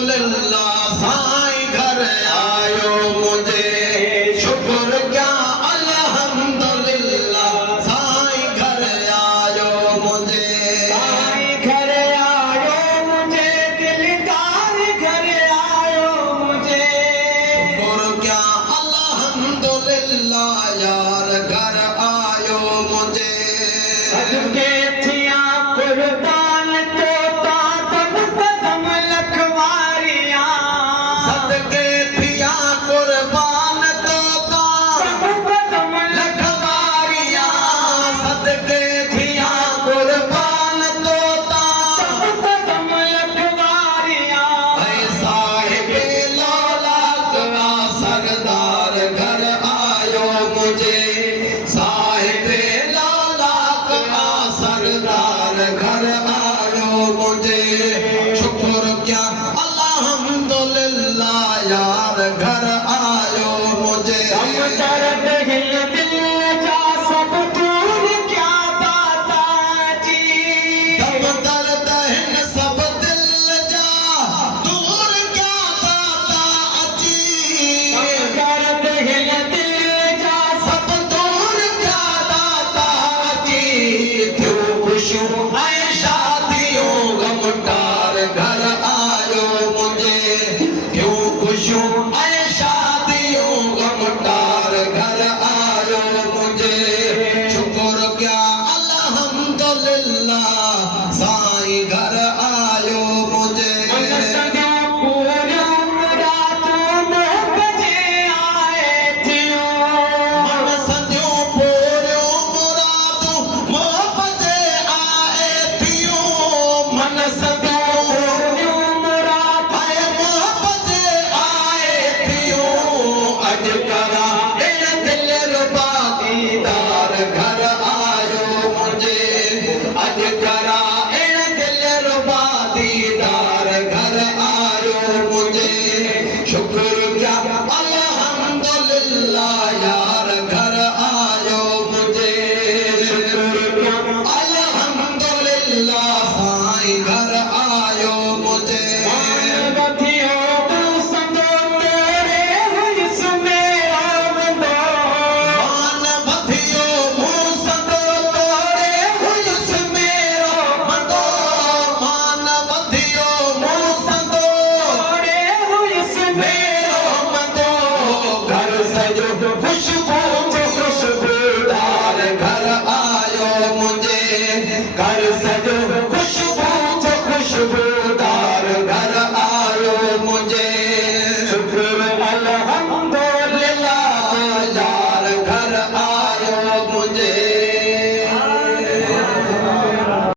अल्हम्दुलिल्लाह साईं घर आयो मुझे शुक्र क्या अल्हम्दुलिल्लाह साईं घर आयो मुझे साईं घर आयो मुझे दिलदार घर आयो मुझे शुक्र क्या अल्हम्दुलिल्लाह यार घर आयो मुझे सदके थिया कुर्बान तो तातन कदम लखवारियां सदके थिया कुर्बान तोता कदम लखवारियां सदके थिया कुर्बान तोता कदम लखवारियां ऐ साहिबे लौलाक का सरदार घर आयो मुझे साहिबे लौलाक का सरदार घर आयो मुझे शुक्र क्या अल्हम्दुलिल्लाह यार घर आयो मुझे हम दर्द हिल दिल जा सब दूर क्या दाता जी तब दर्द हिन सब दिल जा दूर क्या दाता अजी दर्द हिल दिल जा सब दूर क्या दाता अजी क्यों खुशियों ऐ शादियों गमटार घर आयो मुझे क्यों खुशियों ऐ शादियों गमटार घर आयो मुझे शुक्र क्या अल्हम्दुलिल्लाह साईं घर आयो मुझे मन सदा पूरी रातों में बजे आए थियो मन सदियों पूरियों मुरादूं मोहब्बते आए थियो मन सदियों पूरी रात आए मोहब्बते आए थियो अज करा इन दिल रुबा दीदार घर आयो मुझे अज करा इन दिल रुबा दीदार घर आयो मुझे शुक्र क्या अल्हम्दुलिल्लाह यार घर आयो मुझे शुक्र अल्हम्दुलिल्लाह साईं घर आयो मुझे बधियो तू संदो तेरे हुइस मेरा बंदो मान बधियो मुंह सदो तोड़े हुइस मेरो मदो मान बधियो मुंह सदो तेरे हुइस मेरो मदो घर सजो खुशबू जो खुशबूदार घर आयो मुझे घर सजो खुशबू जो खुशबूदार घर आयो मुझे शुक्र अल्हम्दुलिल्लाह यार घर आयो मुझे